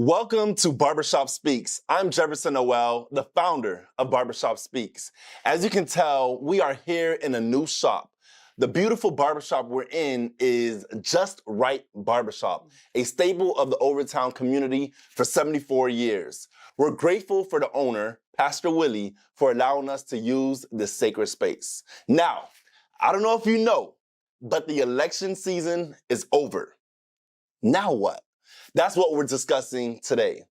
Welcome to Barbershop Speaks. I'm Jefferson Noel, the founder of Barbershop Speaks. As you can tell, we are here in a new shop. The beautiful barbershop we're in is Just Right Barbershop, a staple of the Overtown community for 74 years. We're grateful for the owner, Pastor Willie, for allowing us to use this sacred space. Now, I don't know if you know, but the election season is over. Now what? That's what we're discussing today.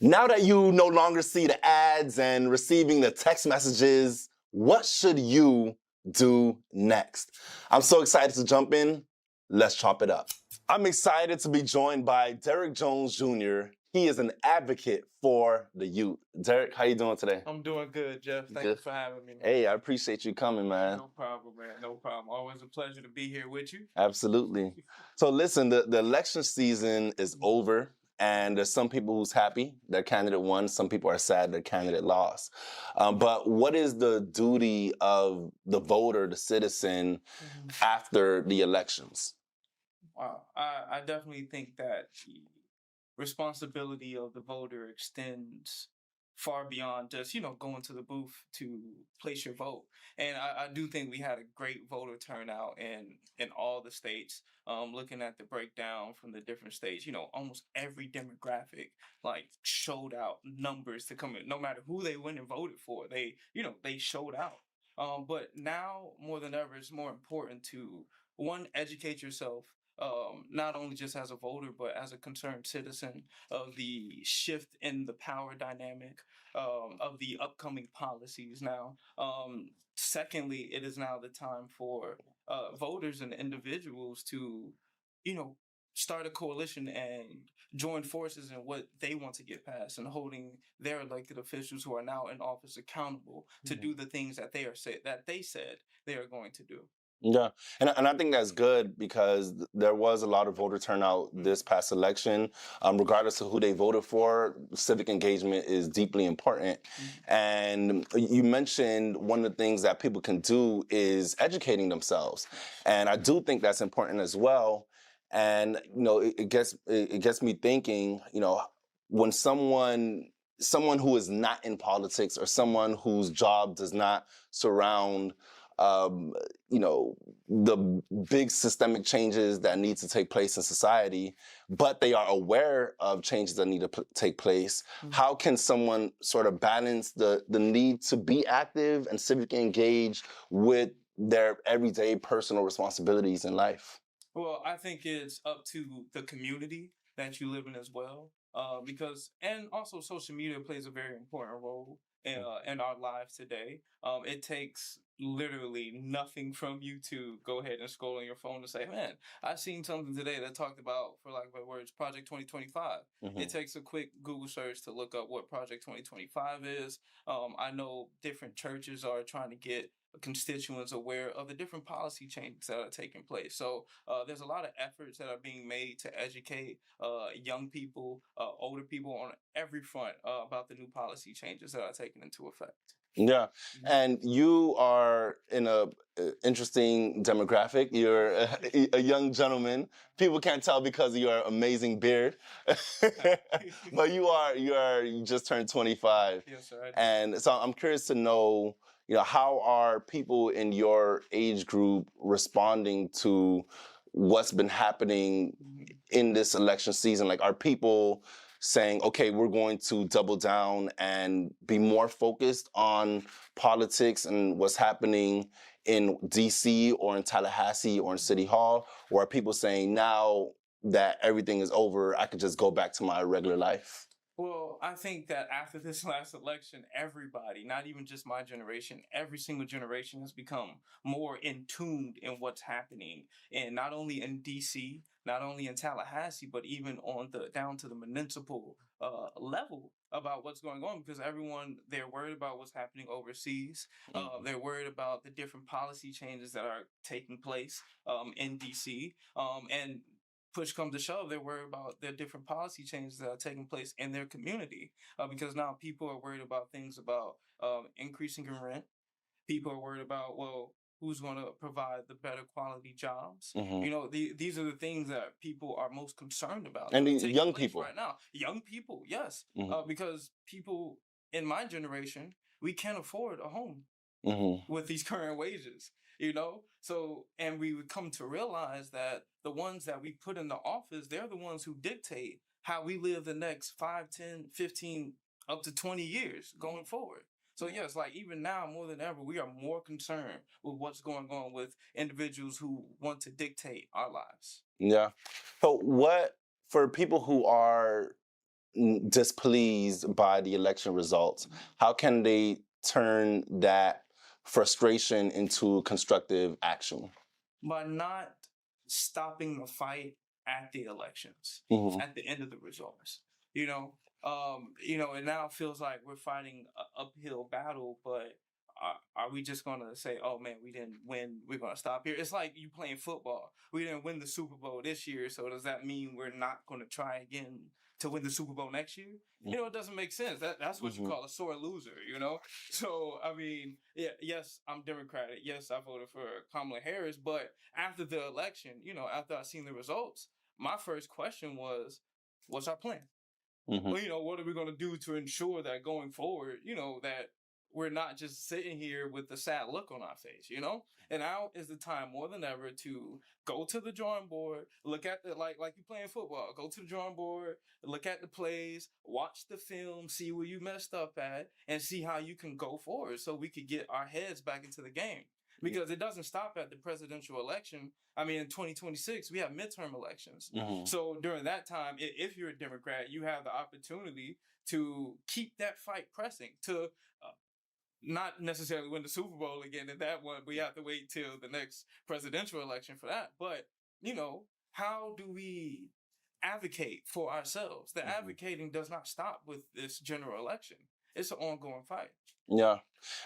Now that you no longer see the ads and receiving the text messages, what should you do next? I'm so excited to jump in. Let's chop it up. I'm excited to be joined by Derrick Jones Jr. He is an advocate for the youth. Derrick, how you doing today? I'm doing good, Jeff. Thank you for having me. Hey, I appreciate you coming, man. No problem, man. No problem. Always a pleasure to be here with you. Absolutely. So listen, the election season is over. And there's some people who's happy their candidate won. Some people are sad their candidate lost. But what is the duty of the voter, the citizen, after the elections? Wow. I definitely think that the responsibility of the voter extends far beyond just, going to the booth to place your vote. And I do think we had a great voter turnout in all the states. Looking at the breakdown from the different states, almost every demographic showed out numbers to come in. No matter who they went and voted for, they showed out. But now more than ever, it's more important to one, educate yourself, not only just as a voter, but as a concerned citizen of the shift in the power dynamic, of the upcoming policies now. Secondly, it is now the time for voters and individuals to, start a coalition and join forces in what they want to get passed and holding their elected officials who are now in office accountable to do the things that they said they are going to do. Yeah, and I think that's good because there was a lot of voter turnout this past election. Regardless of who they voted for, civic engagement is deeply important. And you mentioned one of the things that people can do is educating themselves. And I do think that's important as well. And, it gets me thinking, when someone who is not in politics or someone whose job does not surround the big systemic changes that need to take place in society, but they are aware of changes that need to take place. How can someone sort of balance the need to be active and civically engaged with their everyday personal responsibilities in life? Well, I think it's up to the community that you live in as well, and also social media plays a very important role in our lives today. It takes literally nothing from you to go ahead and scroll on your phone and say, man, I seen something today that talked about, for lack of better words, Project 2025. It takes a quick Google search to look up what Project 2025 is. I know different churches are trying to get constituents aware of the different policy changes that are taking place. So there's a lot of efforts that are being made to educate young people, older people on every front about the new policy changes that are taking into effect. Yeah, and you are in a interesting demographic. You're a young gentleman. People can't tell because of your amazing beard, but you just turned 25. Yes, sir. And so I'm curious to know, how are people in your age group responding to what's been happening in this election season? Like, are people saying, okay, we're going to double down and be more focused on politics and what's happening in DC or in Tallahassee or in City Hall? Or are people saying, now that everything is over, I could just go back to my regular life? Well, I think that after this last election, everybody, not even just my generation, every single generation has become more in tuned in what's happening. And not only in DC, not only in Tallahassee, but even on down to the municipal level about what's going on, because they're worried about what's happening overseas. They're worried about the different policy changes that are taking place in DC. And push comes to shove, they're worried about the different policy changes that are taking place in their community, because now people are worried about things about increasing in rent. People are worried about, well, who's going to provide the better quality jobs. Mhm. You know, these are the things that people are most concerned about. And that are the taking young place people. right now. Young people, yes, Mhm. because people in my generation, we can't afford a home Mhm. with these current wages, you know? So, and we would come to realize that the ones that we put in the office, they're the ones who dictate how we live the next 5, 10, 15, up to 20 years going forward. So yes, like even now more than ever, we are more concerned with what's going on with individuals who want to dictate our lives. Yeah. So what for people who are displeased by the election results, how can they turn that frustration into constructive action? By not stopping the fight at the elections, Mhm. at the end of the results. You know, it now feels like we're fighting an uphill battle, but are we just gonna say, "Oh man, we didn't win. We're gonna stop here"? It's like you playing football. We didn't win the Super Bowl this year, so does that mean we're not gonna try again to win the Super Bowl next year? You know, it doesn't make sense. That's what you Mhm. call a sore loser. You know, so I mean, yeah, yes, I'm Democratic. Yes, I voted for Kamala Harris, but after the election, after I seen the results, my first question was, what's our plan? Mhm. Well, what are we going to do to ensure that going forward, that we're not just sitting here with a sad look on our face. And now is the time more than ever to go to the drawing board, look at the like you playing football, go to the drawing board, look at the plays, watch the film, see where you messed up at, and see how you can go forward so we could get our heads back into the game. Because it doesn't stop at the presidential election. I mean, in 2026, we have midterm elections. Mhm. So during that time, if you're a Democrat, you have the opportunity to keep that fight pressing, to not necessarily win the Super Bowl again in that one. We have to wait till the next presidential election for that. But, how do we advocate for ourselves? The Mhm. advocating does not stop with this general election. It's an ongoing fight. Yeah.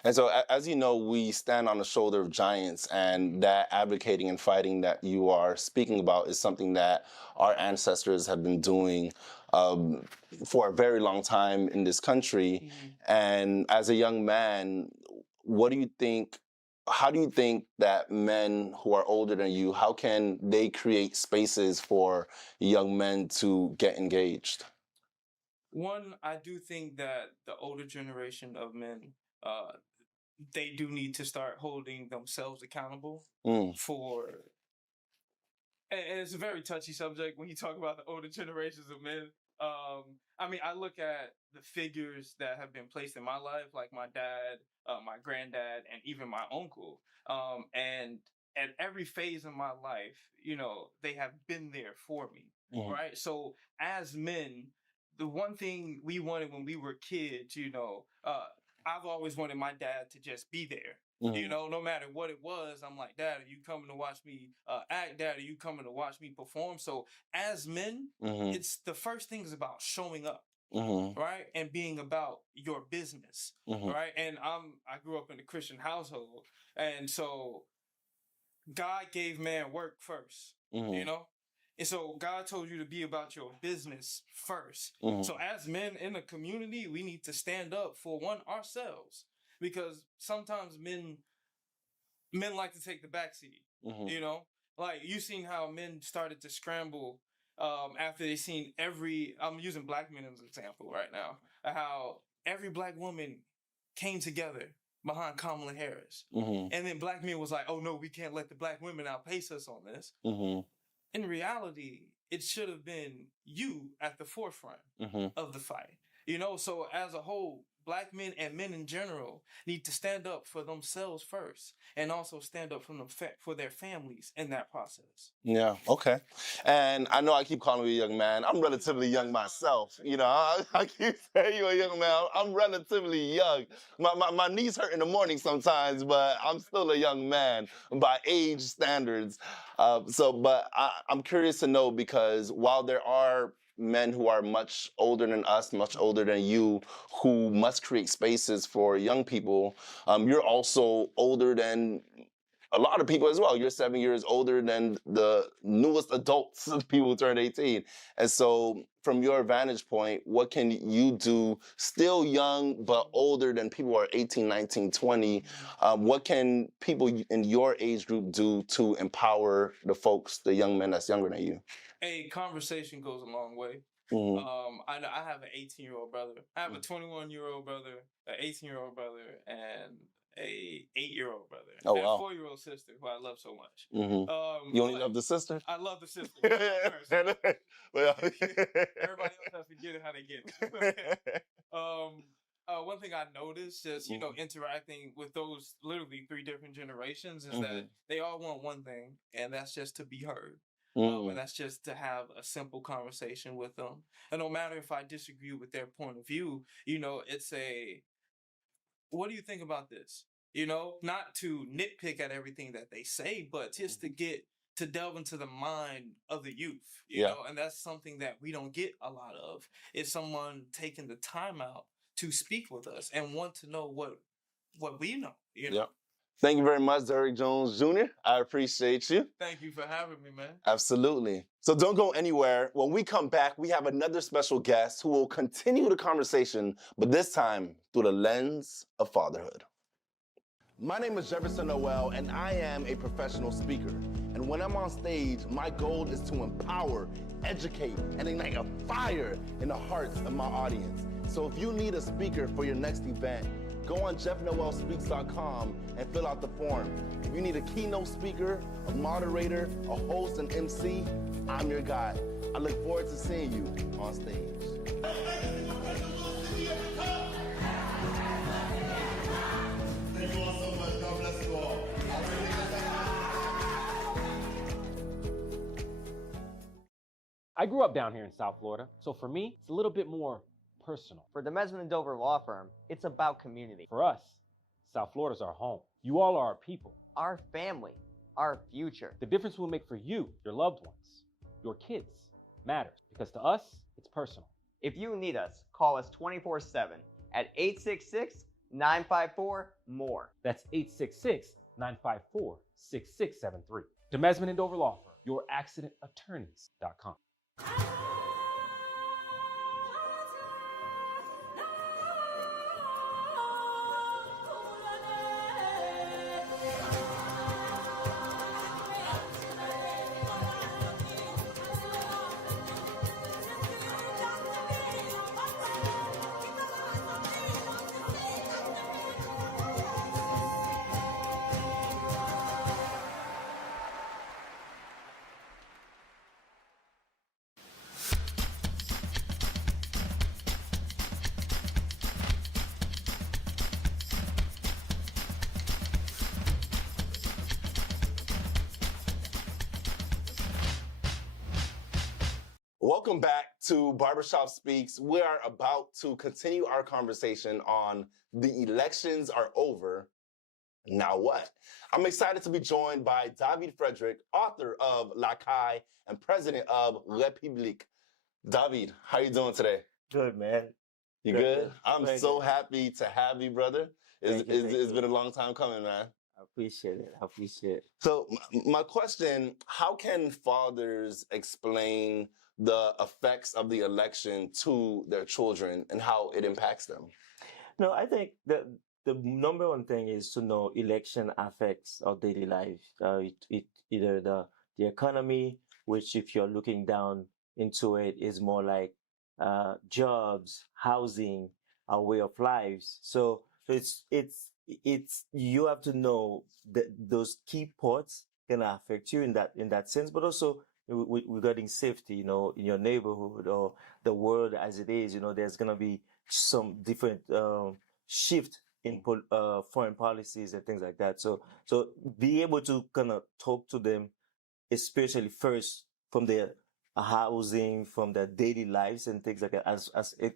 And so, as you know, we stand on the shoulder of giants, and that advocating and fighting that you are speaking about is something that our ancestors have been doing um, for a very long time in this country. Mm-hmm. And as a young man, what do you think? How do you think that men who are older than you, how can they create spaces for young men to get engaged? One, I do think that the older generation of men, uh, they do need to start holding themselves accountable Mm. for. And it's a very touchy subject when you talk about the older generations of men. I mean, I look at the figures that have been placed in my life, like my dad, my granddad, and even my uncle. And at every phase of my life, they have been there for me, Mhm. right? So as men, the one thing we wanted when we were kids, I've always wanted my dad to just be there. Mhm. No matter what it was, I'm like, Dad, are you coming to watch me act? Dad, are you coming to watch me perform? So as men, Mhm. it's the first thing is about showing up, Mhm. right? And being about your business, Mhm. right? And I grew up in a Christian household. And so God gave man work first, you Mhm. know? And so God told you to be about your business first. Mhm. So as men in the community, we need to stand up for one ourselves because sometimes men like to take the backseat. Mhm. Like you seen how men started to scramble after they seen every. I'm using black men as an example right now. How every black woman came together behind Kamala Harris, Mhm. and then black men was like, "Oh no, we can't let the black women outpace us on this." Mhm. In reality, it should have been you at the forefront Mhm. of the fight. So as a whole, black men and men in general need to stand up for themselves first and also stand up for their families in that process. Yeah. Okay. And I know I keep calling you a young man. I'm relatively young myself. I keep saying you a young man. I'm relatively young. My knees hurt in the morning sometimes, but I'm still a young man by age standards. But I'm curious to know because while there are men who are much older than us, much older than you, who must create spaces for young people, you're also older than a lot of people as well. You're 7 years older than the newest adults, people who turned 18. And so from your vantage point, what can you do still young but older than people who are 18, 19, 20? What can people in your age group do to empower the folks, the young men that's younger than you? A conversation goes a long way. Mm-hmm. I know I have an 18-year-old brother. I have a 21-year-old brother, an 18-year-old brother, and a 8-year-old brother. Oh, and wow. a 4-year-old sister who I love so much. You only love the sister? I love the sister. Well, Everybody else has to get it how they get it. One thing I noticed is, interacting with those literally 3 different generations is that they all want one thing, and that's just to be heard. And that's just to have a simple conversation with them. And no matter if I disagree with their point of view, it's what do you think about this? Not to nitpick at everything that they say, but just to delve into the mind of the youth, and that's something that we don't get a lot of. Is someone taking the time out to speak with us and want to know what we know, Yeah. Thank you very much, Derrick Jones Jr. I appreciate you. Thank you for having me, man. Absolutely. So don't go anywhere. When we come back, we have another special guest who will continue the conversation, but this time through the lens of fatherhood. My name is Jefferson Noel, and I am a professional speaker. And when I'm on stage, my goal is to empower, educate, and ignite a fire in the hearts of my audience. So if you need a speaker for your next event, go on jeffnoelspeaks.com and fill out the form. If you need a keynote speaker, a moderator, a host, an MC, I'm your guy. I look forward to seeing you on stage. Thank you all so much. God bless you all. I grew up down here in South Florida, so for me, it's a little bit more personal. For the Mesman & Dover Law Firm, it's about community. For us, South Florida's our home. You all are our people. Our family, our future. The difference we'll make for you, your loved ones, your kids, matters. Because to us, it's personal. If you need us, call us 24/7 at 866-954-MORE. That's 866-954-6673. The Mesman & Dover Law Firm, youraccidentattorneys.com. Welcome back to Barbershop Speaks. We are about to continue our conversation on the elections are over. Now what? I'm excited to be joined by Dhaveed Frederick, author of La Caille and president of République. Dhaveed, how you doing today? Good, man. You good? I'm so happy to have you, brother. It's been a long time coming, man. I appreciate it. I appreciate it. So my question, how can fathers explain the effects of the election to their children and how it impacts them? No, I think the number one thing is to know election affects our daily life. It either the economy, which if you're looking down into it is more like jobs, housing, our way of lives. So it's you have to know that those key parts can affect you in that sense, but also regarding safety, in your neighborhood or the world as it is, there's gonna be some different shift in foreign policies and things like that. So be able to kind of talk to them, especially first from their housing, from their daily lives and things like that. As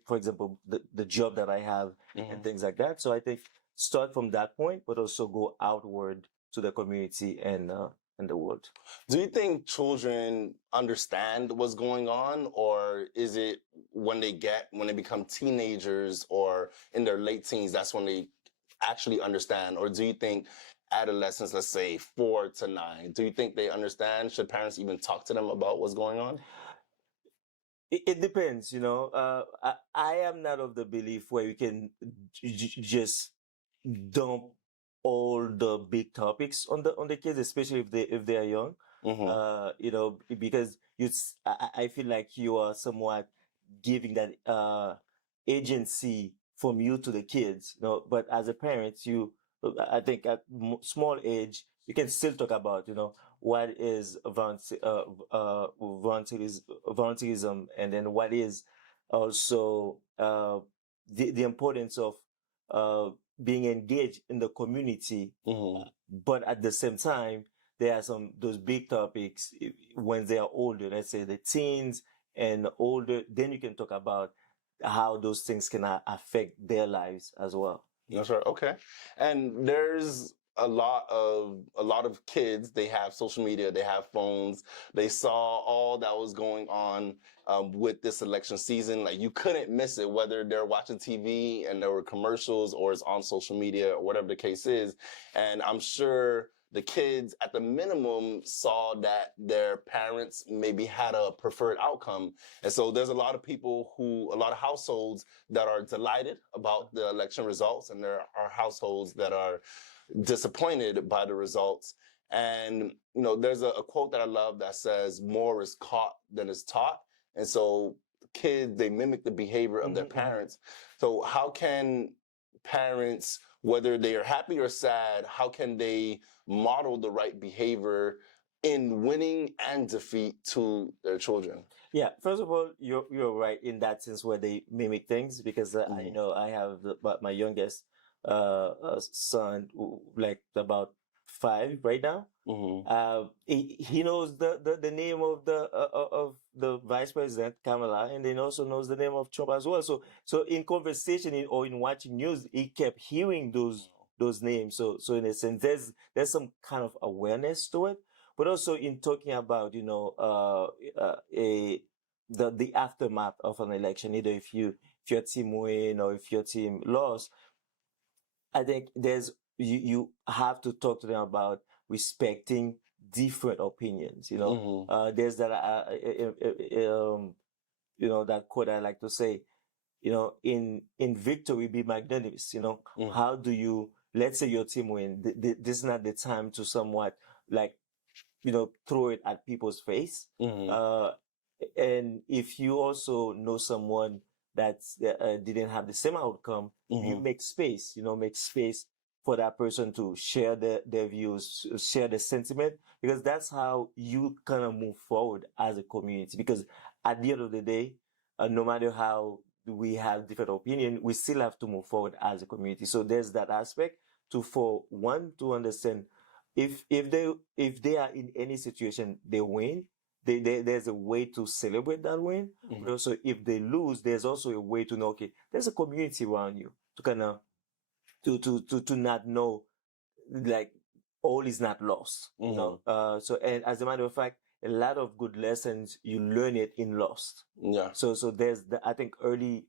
for example, the job that I have and things like that. So I think start from that point, but also go outward to the community and the world. Do you think children understand what's going on, or is it when they become teenagers or in their late teens, that's when they actually understand? Or do you think adolescents, let's say 4 to 9? Do you think they understand? Should parents even talk to them about what's going on? It depends, you know. I am not of the belief where you can just dump all the big topics on the kids, especially if they are young. Mm-hmm. You know, because I feel like you are somewhat giving that agency from you to the kids, you know. But as a parent, I think at small age, you can still talk about, you know, what is volunteerism, and then what is also the importance of being engaged in the community. Mm-hmm. But at the same time, there are those big topics when they are older, let's say the teens and older, then you can talk about how those things can affect their lives as well. That's right. Okay. And there's a lot of kids. They have social media. They have phones. They saw all that was going on with this election season. Like, you couldn't miss it, whether they're watching TV and there were commercials or it's on social media or whatever the case is. And I'm sure the kids, at the minimum, saw that their parents maybe had a preferred outcome. And so there's a lot of households that are delighted about the election results, and there are households that are disappointed by the results. And, you know, there's a quote that I love that says, more is caught than is taught. And so kids, they mimic the behavior of their parents. So how can parents, whether they are happy or sad, how can they model the right behavior in winning and defeat to their children? Yeah, first of all, you're right in that sense where they mimic things, because you know, I have my youngest son, like about 5 right now. He knows the name of the vice president, Kamala, and then also knows the name of Trump as well. So in conversation or in watching news, he kept hearing those names. So in a sense, there's some kind of awareness to it. But also in talking about, you know, the aftermath of an election, either if your team win or if your team lost, I think you have to talk to them about respecting different opinions. You know, there's that you know, that quote I like to say, you know, in victory be magnanimous. You know, how do you, let's say your team win, this is not the time to somewhat, like, you know, throw it at people's face. And if you also know someone that didn't have the same outcome, you make space, you know, make space for that person to share their views, share the sentiment, because that's how you kind of move forward as a community. Because at the end of the day, no matter how we have different opinion, we still have to move forward as a community. So there's that aspect for one to understand, if they are in any situation, they win, there's a way to celebrate that win. But also, if they lose, there's also a way to know, okay, there's a community around you to kind of to not know, like, all is not lost. You know, so, and as a matter of fact, a lot of good lessons you learn it in lost. Yeah. So there's I think early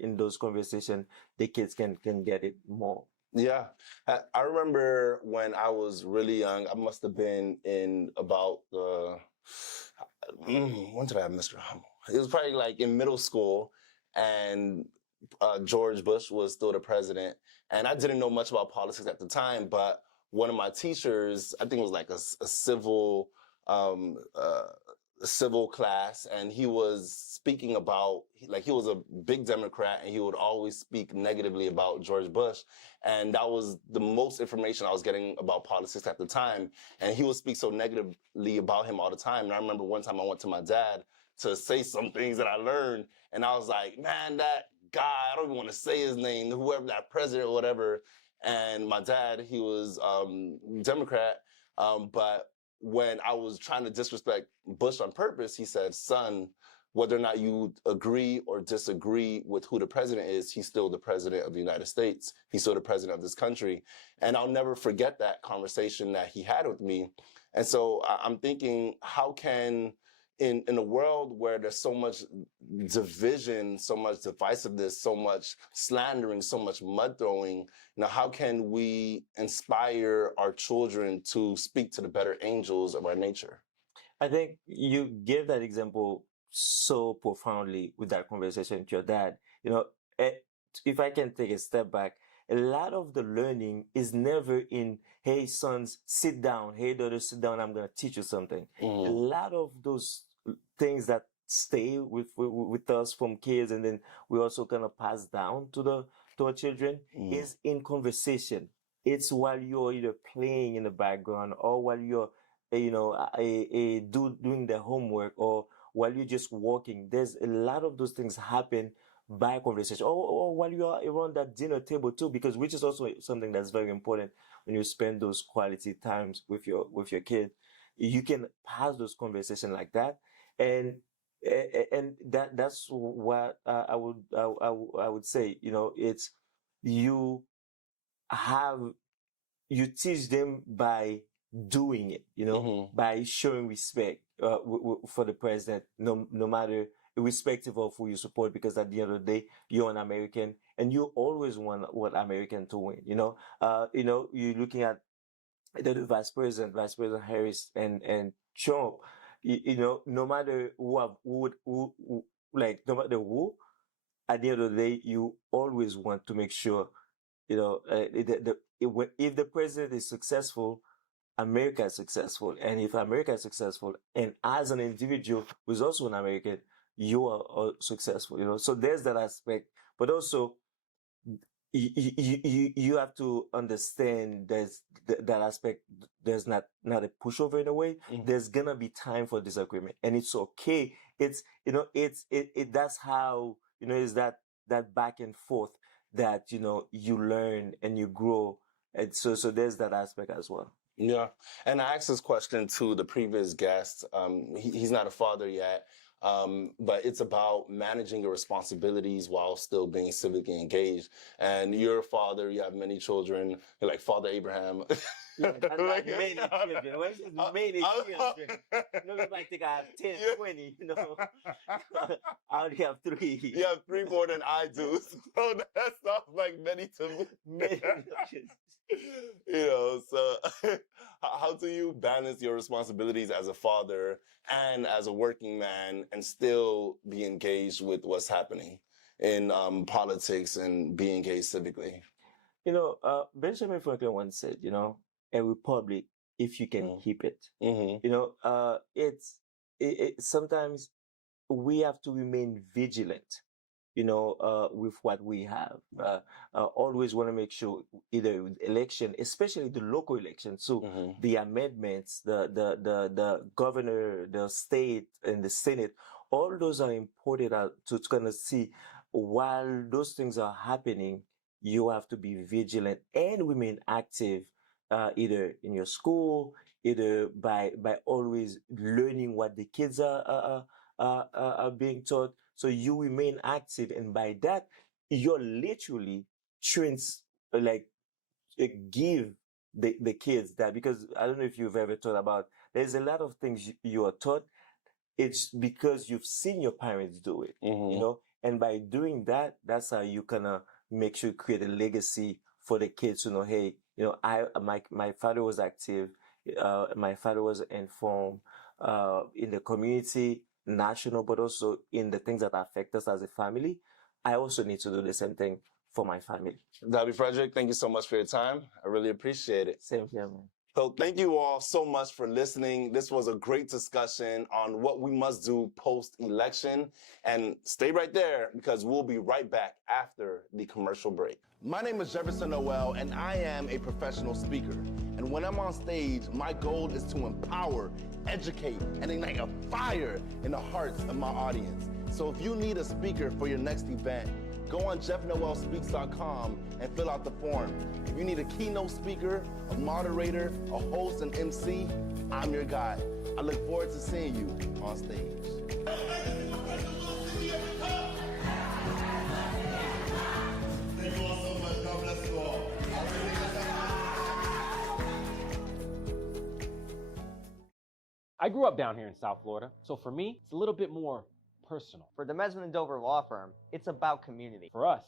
in those conversations, the kids can get it more. Yeah. I remember when I was really young, I must have been in about when did I have Mr. Hummel? It was probably like in middle school, and George Bush was still the president. And I didn't know much about politics at the time, but one of my teachers, I think it was like a civil class, and he was speaking about, like, he was a big Democrat, and he would always speak negatively about George Bush. And that was the most information I was getting about politics at the time. And he would speak so negatively about him all the time. And I remember one time I went to my dad to say some things that I learned, and I was like, man, that guy, I don't even want to say his name, whoever, that president or whatever. And my dad, he was Democrat, but when I was trying to disrespect Bush on purpose, he said, son, whether or not you agree or disagree with who the president is, he's still the president of the United States. He's still the president of this country. And I'll never forget that conversation that he had with me. And so I'm thinking, how can in a world where there's so much division, so much divisiveness, so much slandering, so much mud throwing, how can we inspire our children to speak to the better angels of our nature? I think you gave that example so profoundly with that conversation with your dad. Eh, if I can take a step back, a lot of the learning is never in, hey, sons, sit down. Hey, daughters, sit down. I'm going to teach you something. A lot of those things that stay with us from kids, and then we also kind of pass down to our children, is in conversation. It's while you're either playing in the background, or while you're doing the homework, or while you're just walking. There's a lot of those things happen by conversation, or while you are around that dinner table too, because which is also something that's very important when you spend those quality times with your kid. You can pass those conversations like that, and that's what I would say. It's you teach them by doing it, by showing respect for the president, no matter, irrespective of who you support, because at the end of the day, you're an American and you always want American to win. You're looking at the Vice President Harris and Trump. No matter no matter who, at the end of the day, you always want to make sure, if the president is successful, America is successful. And if America is successful, and as an individual who's also an American, you are successful, So there's that aspect. But also, you have to understand that aspect. There's not a pushover in a way. There's gonna be time for disagreement, and it's okay. It's that's how, is that back and forth that, you learn and you grow. And so there's that aspect as well. Yeah. And I asked this question to the previous guest. He's not a father yet, but it's about managing your responsibilities while still being civically engaged. And you're a father, you have many children, you're like Father Abraham. Yeah, not many children. When it's many children, you might think I have 10, 20, I only have 3. You have 3 more than I do. So that sounds like many to me. Many. So how do you balance your responsibilities as a father and as a working man and still be engaged with what's happening in politics and be engaged civically? Benjamin Franklin once said, a republic, if you can keep it. It's sometimes we have to remain vigilant, with what we have. Always want to make sure, either with election, especially the local elections, so the amendments, the governor, the state, and the Senate, all those are important to kind of see. While those things are happening, you have to be vigilant and remain active, either in your school, either by always learning what the kids are being taught. So you remain active, and by that, you're literally give the kids that, because I don't know if you've ever thought about, there's a lot of things you are taught. It's because you've seen your parents do it, and by doing that, that's how you kind of make sure you create a legacy for the kids to know, hey, my father was active, my father was informed, in the community, national, but also in the things that affect us as a family. I also need to do the same thing for my family. Dhaveed Frederick, thank you so much for your time. I really appreciate it. Same here, man. So thank you all so much for listening. This was a great discussion on what we must do post-election. And stay right there, because we'll be right back after the commercial break. My name is Jefferson Noel, and I am a professional speaker. And when I'm on stage, my goal is to empower, educate, and ignite a fire in the hearts of my audience. So if you need a speaker for your next event, go on jeffnoelspeaks.com and fill out the form. If you need a keynote speaker, a moderator, a host, an MC, I'm your guy. I look forward to seeing you on stage. Thank you all so much. God bless you all. I grew up down here in South Florida, so for me, it's a little bit more personal. For the Mesman and Dover Law Firm, it's about community. For us,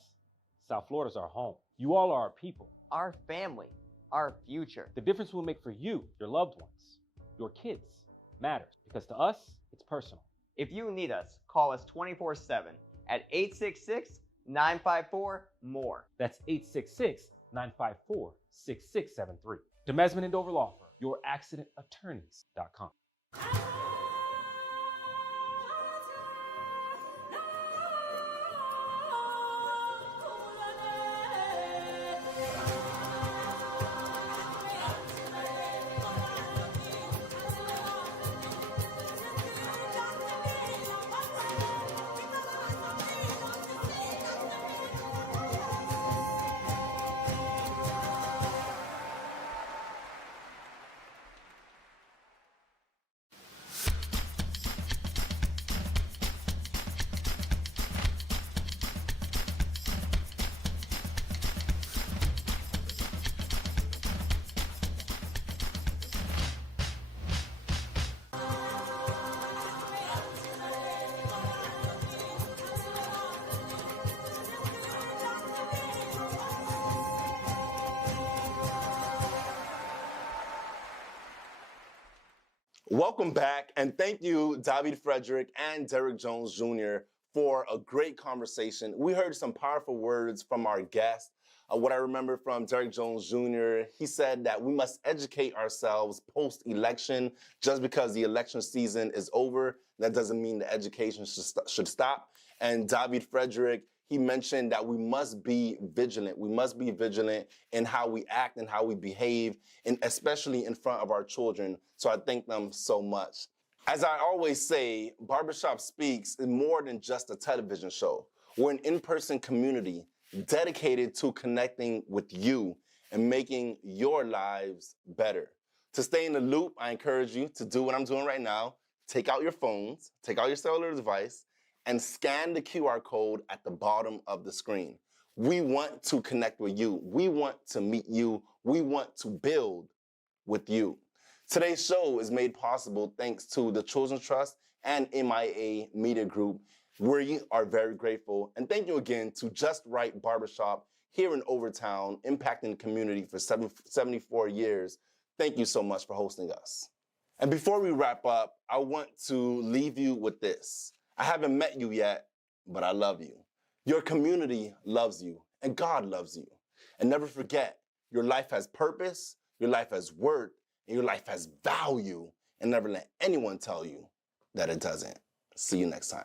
South Florida's our home. You all are our people. Our family, our future. The difference we'll make for you, your loved ones, your kids, matters, because to us, it's personal. If you need us, call us 24/7 at 866-954-MORE. That's 866-954-6673. Demesman and Dover Law Firm, youraccidentattorneys.com. Welcome back, and thank you, Dhaveed Frederick and Derrick Jones Jr., for a great conversation. We heard some powerful words from our guest. What I remember from Derrick Jones Jr., he said that we must educate ourselves post-election. Just because the election season is over, that doesn't mean the education should stop. And Dhaveed Frederick, he mentioned that we must be vigilant. We must be vigilant in how we act and how we behave, and especially in front of our children. So I thank them so much. As I always say, Barbershop Speaks is more than just a television show. We're an in-person community dedicated to connecting with you and making your lives better. To stay in the loop, I encourage you to do what I'm doing right now. Take out your phones, take out your cellular device, and scan the QR code at the bottom of the screen. We want to connect with you. We want to meet you. We want to build with you. Today's show is made possible thanks to the Children's Trust and MIA Media Group. We are very grateful. And thank you again to Just Right Barbershop here in Overtown, impacting the community for 74 years. Thank you so much for hosting us. And before we wrap up, I want to leave you with this. I haven't met you yet, but I love you. Your community loves you, and God loves you. And never forget, your life has purpose, your life has worth, and your life has value. And never let anyone tell you that it doesn't. See you next time.